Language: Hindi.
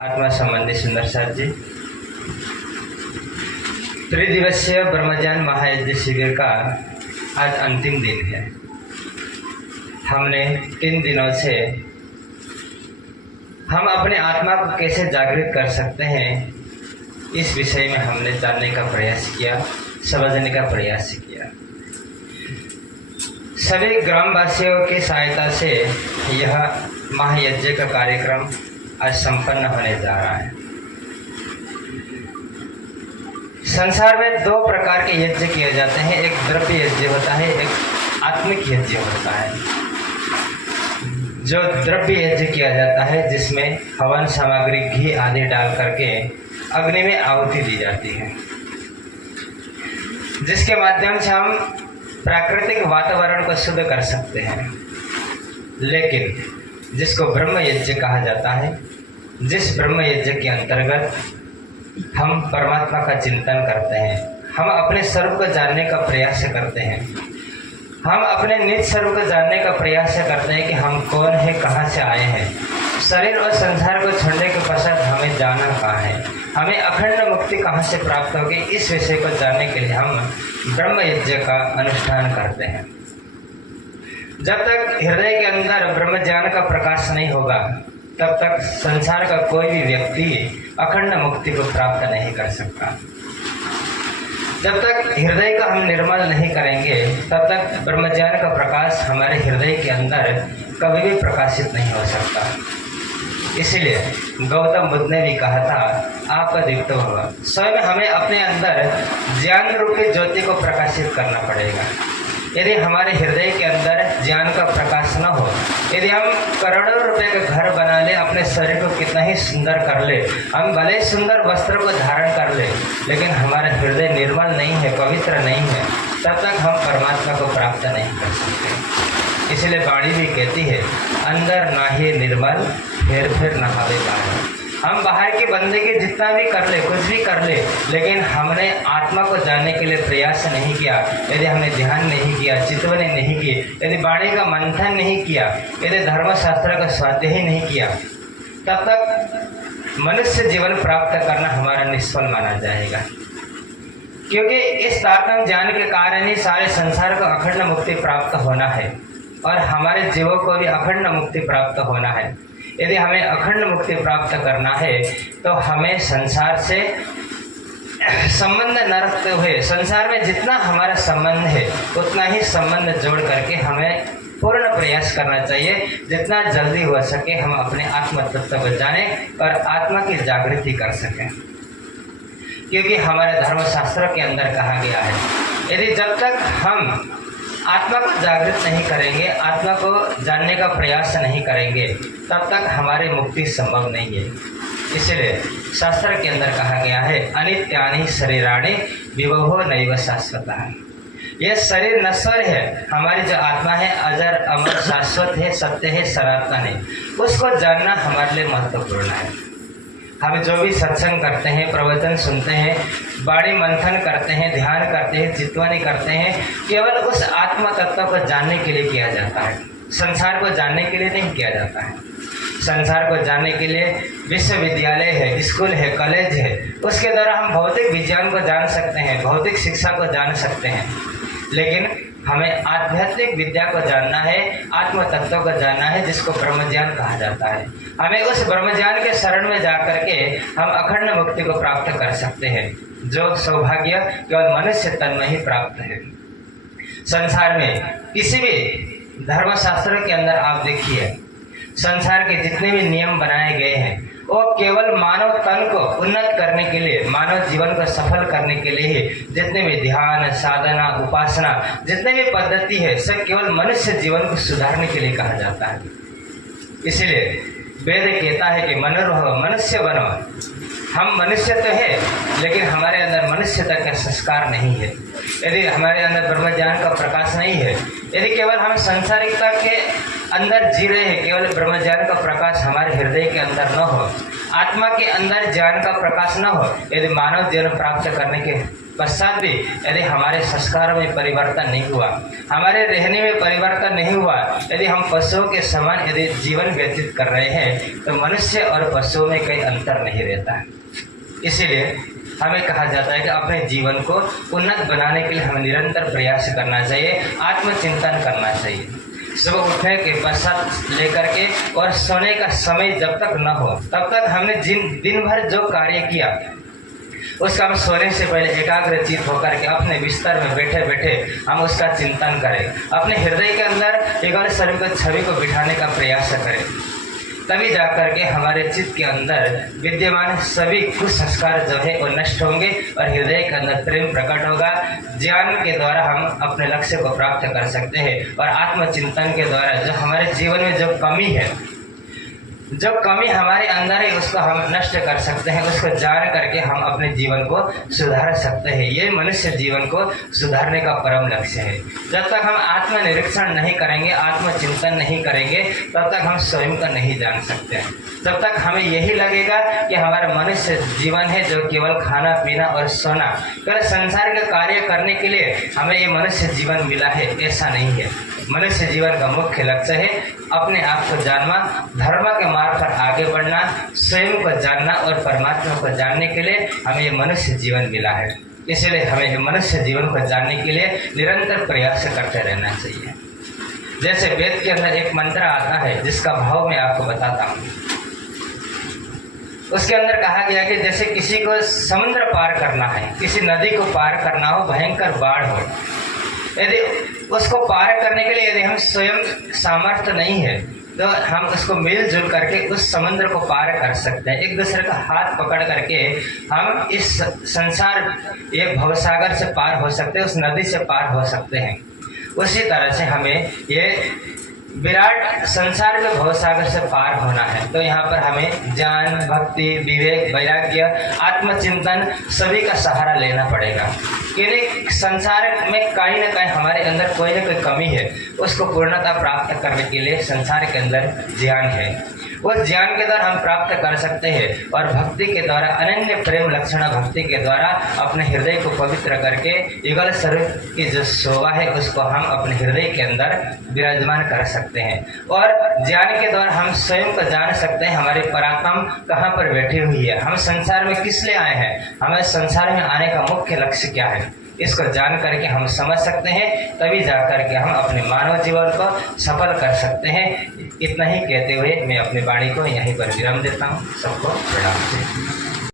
आत्मा संबंधी सुंदर साथ जी, त्रिदिवसीय ब्रह्मज्ञान महायज्ञ शिविर का आज अंतिम दिन है। हमने 3 दिनों से हम अपने आत्मा को कैसे जागृत कर सकते हैं, इस विषय में हमने जानने का प्रयास किया, समझने का प्रयास किया। सभी ग्रामवासियों की सहायता से यह महायज्ञ का कार्यक्रम आज संपन्न होने जा रहा है। संसार में 2 प्रकार के यज्ञ किए जाते हैं, एक द्रव्य यज्ञ होता है, एक आत्मिक यज्ञ होता है। जो द्रव्य यज्ञ किया जाता है जिसमें हवन सामग्री, घी आदि डाल करके अग्नि में आहुति दी जाती है, जिसके माध्यम से हम प्राकृतिक वातावरण को शुद्ध कर सकते हैं। लेकिन जिसको ब्रह्म यज्ञ कहा जाता है, जिस ब्रह्म यज्ञ के अंतर्गत हम परमात्मा का चिंतन करते हैं, हम अपने स्वरूप को जानने का प्रयास करते हैं, हम अपने निज स्वरूप को जानने का प्रयास करते हैं कि हम कौन है, कहाँ से आए हैं, शरीर और संसार को छोड़ने के पश्चात हमें जाना कहाँ है, हमें अखंड मुक्ति कहाँ से प्राप्त होगी, इस विषय को जानने के लिए हम ब्रह्म यज्ञ का अनुष्ठान करते हैं। जब तक हृदय के अंदर ब्रह्म ज्ञान का प्रकाश नहीं होगा, तब तक संसार का कोई भी व्यक्ति अखंड मुक्ति को प्राप्त नहीं कर सकता। जब तक हृदय का हम निर्मल नहीं करेंगे, तब तक ब्रह्म ज्ञान का प्रकाश हमारे हृदय के अंदर कभी भी प्रकाशित नहीं हो सकता। इसलिए गौतम बुद्ध ने भी कहा था, आपका दीप्त होगा। स्वयं हमें अपने अंदर ज्ञान रूपी ज्योति को प्रकाशित करना पड़ेगा। यदि हमारे हृदय के अंदर ज्ञान का प्रकाश न हो, यदि हम करोड़ों रुपए का घर बना ले, अपने शरीर को कितना ही सुंदर कर ले, हम भले सुंदर वस्त्र को धारण कर ले, लेकिन हमारा हृदय निर्मल नहीं है, पवित्र नहीं है, तब तक हम परमात्मा को प्राप्त नहीं कर सकते। इसलिए वाणी भी कहती है, अंदर नाहिए निर्मल, फिर नहावे बाहर। हम बाहर की बंदगी जितना भी कर ले, कुछ भी कर ले, लेकिन हमने आत्मा को जानने के लिए प्रयास नहीं किया, यदि हमने ध्यान नहीं किया, चिंतन नहीं की, यदि वाणी का मंथन नहीं किया, यदि धर्मशास्त्र का स्वाध्याय नहीं किया, तब तक मनुष्य जीवन प्राप्त करना हमारा निष्फल माना जाएगा। क्योंकि इस तारतम्य ज्ञान के कारण ही सारे संसार को अखंड मुक्ति प्राप्त होना है और हमारे जीवों को भी अखंड मुक्ति प्राप्त होना है। यदि हमें अखंड मुक्ति प्राप्त करना है तो हमें संसार से संबंध न रखते हुए, संसार में जितना हमारा संबंध है उतना ही संबंध जोड़ करके हमें पूर्ण प्रयास करना चाहिए, जितना जल्दी हो सके हम अपने आत्म तत्व को जाने और आत्मा की जागृति कर सकें। क्योंकि हमारे धर्मशास्त्र के अंदर कहा गया है, यदि जब तक हम आत्मा को जागृत नहीं करेंगे, आत्मा को जानने का प्रयास नहीं करेंगे, तब तक हमारी मुक्ति संभव नहीं है। इसलिए शास्त्र के अंदर कहा गया है, अनित्यानि शरीराणि विभवो नैव शाश्वतः। यह शरीर नश्वर है, हमारी जो आत्मा है अजर अमर शाश्वत है, सत्य है, सनातन है। उसको जानना हमारे लिए महत्वपूर्ण है। हम जो भी सत्संग करते हैं, प्रवचन सुनते हैं, वाणी मंथन करते हैं, ध्यान करते हैं, चिंतन करते हैं, केवल उस आत्म तत्व को जानने के लिए किया जाता है, संसार को जानने के लिए नहीं किया जाता है। संसार को जानने के लिए विश्वविद्यालय है, स्कूल है, कॉलेज है, उसके द्वारा हम भौतिक विज्ञान को जान सकते हैं, भौतिक शिक्षा को जान सकते हैं। लेकिन हमें आध्यात्मिक विद्या को जानना है, आत्म तत्व को जानना है, जिसको ब्रह्मज्ञान कहा जाता है। हमें उस ब्रह्मज्ञान के शरण में जाकर के हम अखंड मुक्ति को प्राप्त कर सकते हैं, जो सौभाग्य केवल मनुष्य तन में ही प्राप्त है। संसार में किसी भी धर्मशास्त्र के अंदर आप देखिए, संसार के जितने भी नियम बनाए गए हैं वो केवल मानव तन को उन्नत करने के लिए, मानव जीवन को सफल करने के लिए ही जितने भी ध्यान, साधना, उपासना, जितने भी पद्धति है, सब केवल मनुष्य जीवन को सुधारने के लिए कहा जाता है। इसलिए वेद कहता है कि मनुर्भव, मनुष्य बनो। हम मनुष्य तो है, लेकिन हमारे अंदर मनुष्यता का संस्कार नहीं है। यदि हमारे अंदर ब्रह्म ज्ञान का प्रकाश नहीं है, यदि केवल हम सांसारिकता के अंदर जी रहे हैं, केवल ब्रह्म ज्ञान का प्रकाश हमारे हृदय के अंदर न हो, आत्मा के अंदर ज्ञान का प्रकाश न हो, यदि मानव जीवन प्राप्त करने के पश्चात भी यदि हमारे संस्कारों में परिवर्तन नहीं हुआ, हमारे रहने में परिवर्तन नहीं हुआ, यदि हम पशुओं के समान यदि जीवन व्यतीत कर रहे हैं तो मनुष्य और पशुओं में कोई अंतर नहीं रहता। इसीलिए हमें कहा जाता है कि अपने जीवन को उन्नत बनाने के लिए हमें निरंतर प्रयास करना चाहिए, आत्मचिंतन करना चाहिए। सुबह उठने के पश्चात लेकर के और सोने का समय जब तक न हो तब तक हमने दिन भर जो कार्य किया उसका हम सोने से पहले एकाग्रचित होकर के अपने बिस्तर में बैठे बैठे हम उसका चिंतन करें, अपने हृदय के अंदर एक शरीर की छवि को बिठाने का प्रयास करें। तभी जाकर के हमारे चित्त के अंदर विद्यमान सभी कुसंस्कार जो है वो नष्ट होंगे और हृदय के अंदर प्रेम प्रकट होगा। ज्ञान के द्वारा हम अपने लक्ष्य को प्राप्त कर सकते हैं और आत्मचिंतन के द्वारा जो हमारे जीवन में जो कमी है, जो कमी हमारे अंदर है उसको हम नष्ट कर सकते हैं, उसको जान करके हम अपने जीवन को सुधार सकते हैं। ये मनुष्य जीवन को सुधारने का परम लक्ष्य है। जब तक हम आत्मनिरीक्षण नहीं करेंगे, आत्मचिंतन नहीं करेंगे, तब तक हम स्वयं को नहीं जान सकते हैं। जब तक हमें यही लगेगा कि हमारा मनुष्य जीवन है जो केवल खाना पीना और सोना, केवल संसार के कार्य करने के लिए हमें ये मनुष्य जीवन मिला है, ऐसा नहीं है। मनुष्य जीवन का मुख्य लक्ष्य है अपने आप को जानना, धर्म के मार्ग पर आगे बढ़ना, स्वयं को जानना और परमात्मा को जानने के लिए हमें ये मनुष्य जीवन मिला है। इसलिए हमें मनुष्य जीवन को जानने के लिए निरंतर प्रयास करते रहना चाहिए। जैसे वेद के अंदर एक मंत्र आता है जिसका भाव मैं आपको बताता हूँ। उसके अंदर कहा गया कि जैसे किसी को समुद्र पार करना है, किसी नदी को पार करना हो, भयंकर बाढ़ हो, यदि उसको पार करने के लिए यदि हम स्वयं सामर्थ्य नहीं है तो हम उसको मिलजुल करके उस समुद्र को पार कर सकते हैं। एक दूसरे का हाथ पकड़ करके हम इस संसार ये भवसागर से पार हो सकते हैं, उस नदी से पार हो सकते हैं। उसी तरह से हमें ये विराट संसार के भवसागर से पार होना है तो यहाँ पर हमें ज्ञान, भक्ति, विवेक, वैराग्य, आत्मचिंतन सभी का सहारा लेना पड़ेगा। क्योंकि संसार में कहीं ना कहीं हमारे अंदर कोई ना कोई कमी है, उसको पूर्णता प्राप्त करने के लिए संसार के अंदर ज्ञान है। उस ज्ञान के द्वारा हम प्राप्त कर सकते हैं और भक्ति के द्वारा, अनन्य प्रेम लक्षण भक्ति के द्वारा अपने हृदय को पवित्र करके युगल स्वरूप की जो शोभा है उसको हम अपने हृदय के अंदर विराजमान कर सकते हैं। और ज्ञान के द्वारा हम स्वयं को जान सकते हैं हमारी पराक्रम कहाँ पर बैठी हुई है, हम संसार में किस लिए आए हैं, हमें संसार में आने का मुख्य लक्ष्य क्या है, इसको जान करके हम समझ सकते हैं। तभी जा करके हम अपने मानव जीवन को सफल कर सकते हैं। इतना ही कहते हुए मैं अपनी वाणी को यहीं पर विराम देता हूँ। सबको प्रणाम।